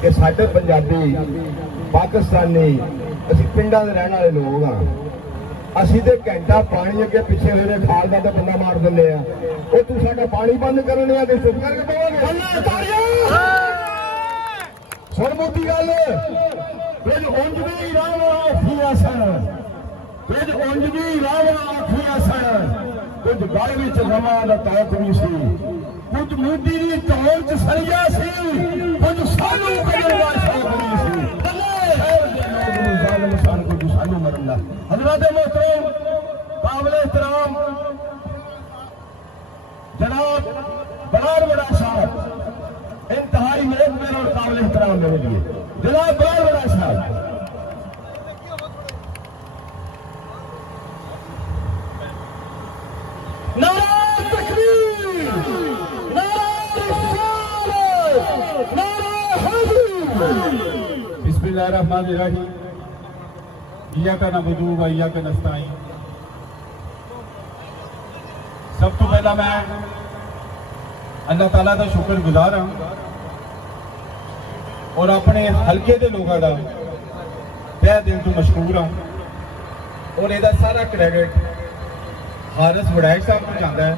कि साडे पंजाबी पाकिस्तानी असीं पिंडां दे रहण वाले लोग हाँ। असीं ते घंटा पानी अगे पिछे होए खालदा ते बंदा मार दिंदे आ। ओ तू साडा पानी बंद करने आ ते चुप करके बोलोगे। सुण मोदी गल कुछ उंज भी राह आखिया सन, कुछ उंज भी राह आखिया सन, कुछ गल विच रवा दा ताक भी सी, कुछ मोदी दी तौल च सरिया सी, कुछ सानू कदर दा शौक नहीं सी। जालिम सन कुछ सानू मरन दा। हज़रत मोहतरम काबिल एहतराम जनाब बलाल बड़ा साहब इंतहाई मेहनत और काबिल एहतराम मेरे लिए जनाब बलाल बड़ा साहब। नारा तकबीर, नारा रिसालत, नारा हैदरी। बिस्मिल्लाहिर्रहमानिर्रहीम। इय्याका नअबुदु व इय्याका नस्तईन। सब तो पहला मैं अल्लाह ताला का शुक्रगुजार हाँ और अपने हल्के के लोगों का तह दिल तो मशहूर हाँ। और यदा सारा क्रेडिट हारिस वड़ैक साहब को जाता है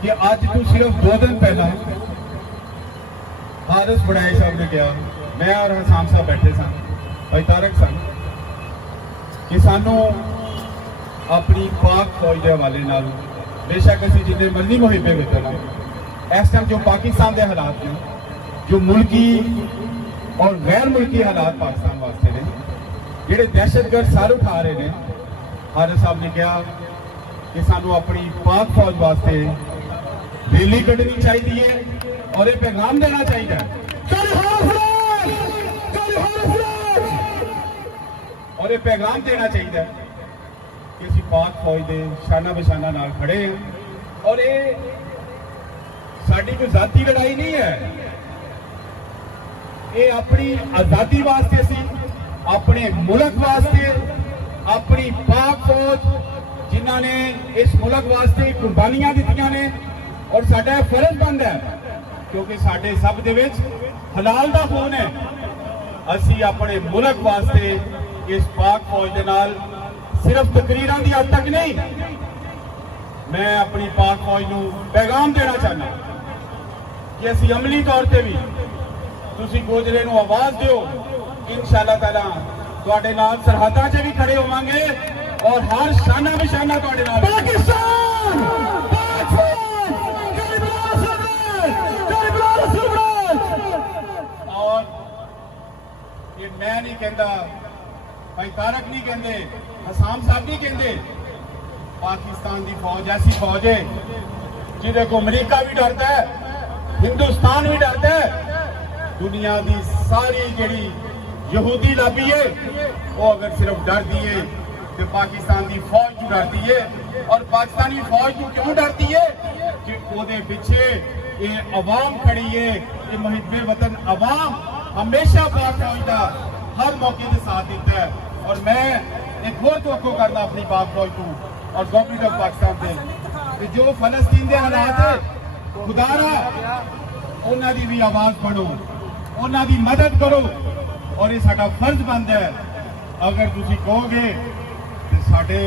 कि अज तो सिर्फ 2 दिन पहला हारिस वड़ैक साहब ने कहा, मैं और हसाम साहब बैठे सन, भाई तारक सन, कि सानू अपनी पाक फौज के हवाले नाल बेशक असीं जिन्ने मर्जी मुहिबे में चला, इस टाइम जो पाकिस्तान के हालात ने, जो मुल्की और गैर मुल्की हालात पाकिस्तान वास्ते ने, जिहड़े दहशतगर्द सर उठा रहे हैं, हारिस साहब ने कहा कि सानू अपनी पाक फौज वास्ते रैली कढ़नी चाहिए और ये पैगाम देना चाहिए और ये पैगाम देना चाहिए कि असीं पाक फौज के शाना बशाना नाल खड़े हैं और ये साडी कोई जाती लड़ाई नहीं है। ये अपनी आज़ादी वास्ते असीं अपने मुल्क वास्ते अपनी पाक फौज जिन्हां ने इस मुल्क वास्ते कुर्बानियां दित्तियां ने और साडा फर्ज बनदा है क्योंकि साडे सब दे विच हलाल दा खून है। असीं अपने मुल्क वास्ते इस पाक फौज दे नाल सिर्फ तकरीरां दी हद तक नहीं, मैं अपनी पाक फौज नूं पैगाम देना चाहना कि असीं अमली तौर पर भी तुसीं गोजरे नूं आवाज़ दिओ, इंशाअल्लाह ताला तुहाडे नाल सरहदां 'च भी खड़े होवांगे और हर शाना बशाना तुहाडे नाल। पाकिस्तान और ये मैं नहीं कहता, भाई तारक नहीं कहते, हसाम साहब नहीं कहते, पाकिस्तान की फौज ऐसी फौज है जिहदे को अमरीका भी डरता है, हिंदुस्तान भी डरता है, दुनिया की सारी जिहड़ी यहूदी लाबी है वो अगर सिर्फ डरती है तो पाकिस्तान की फौज क्यों डरती है। और पाकिस्तानी फौज क्यों डरती है कि उसके पीछे ये अवाम खड़ी है, ये मुहिब्बे वतन अवाम हमेशा पाक फौज का हर मौके के साथ देता है। और मैं एक और तवक्को करना अपनी पाक फौज को और गवर्नमेंट ऑफ पाकिस्तान से कि जो फलस्तीन के हालात है खुदारा उन्हों की भी आवाज़ पढ़ो, उन्हों की मदद करो और ये साडा फर्ज बनता है। अगर तुसीं कहोगे तो साडे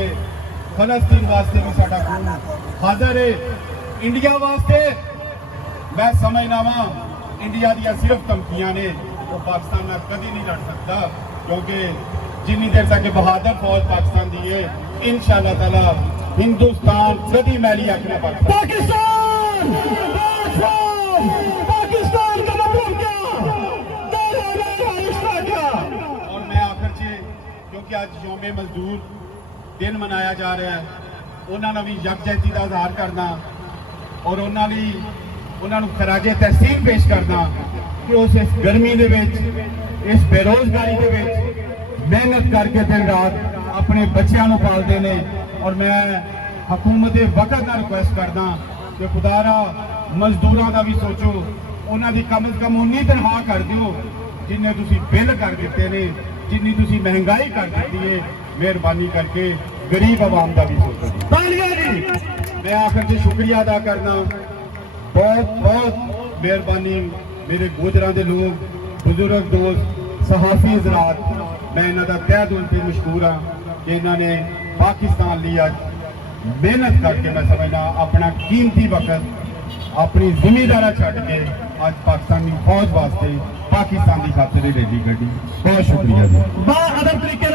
फलस्तीन वास्ते भी साडा खून हाज़र है, इंडिया वास्ते मैं समझना वा इंडिया दी सिर्फ धमकियां ने, वो पाकिस्तान में कभी नहीं लड़ सकता क्योंकि जिन्नी देर तक बहादुर फौज पाकिस्तान दी है इंशाअल्लाह ताला हिंदुस्तान कभी मैली आखना पाकिस्तान पाकिस्तान का मतलब क्या। और मैं आखिर से क्योंकि आज यौम मजदूर दिन मनाया जा रहा है, उन्होंने भी यकजहती का इजहार करना और उन्होंने खराजे तहसीन पेश करना कि उस इस गर्मी के इस बेरोजगारी के मेहनत करके दिन रात अपने बच्चों को पालते हैं। और मैं हुकूमत वक्त का रिक्वेस्ट करना कि खुदारा मजदूरों का भी सोचो, उन्होंने कम से कम उन्नी तनख्वाह कर दो जिन्हें तुसीं बिल कर दिते ने, जिन्नी तुसीं महंगाई कर दी है। मेहरबानी करके गरीब आवाम का भी सोचो। मैं आखिर से शुक्रिया अदा करना, बहुत बहुत मेहरबानी मेरे गोजरा के लोग ਬਜ਼ੁਰਗ ਦੋਸਤ ਸਹਾਫੀ ਹਜ਼ਰਾਤ, ਮੈਂ ਇਹਨਾਂ ਦਾ ਤਹਿ ਦਿਲ ਤੋਂ ਮਸ਼ਕੂਰ ਹਾਂ ਕਿ ਇਹਨਾਂ ਨੇ ਪਾਕਿਸਤਾਨ ਲਈ ਅੱਜ ਮਿਹਨਤ ਕਰਕੇ ਮੈਂ ਸਮਝਦਾ ਆਪਣਾ ਕੀਮਤੀ ਵਕਤ ਆਪਣੀ ਜ਼ਿੰਮੇਵਾਰੀ ਛੱਡ ਕੇ ਅੱਜ ਪਾਕਿਸਤਾਨੀ ਫੌਜ ਵਾਸਤੇ ਪਾਕਿਸਤਾਨ ਦੀ ਖਾਤਰ ਰੈਲੀ ਕੱਢੀ। ਬਹੁਤ ਸ਼ੁਕਰੀਆ ਜੀ। ਬਾ ਅਦਬ ਤਰੀਕੇ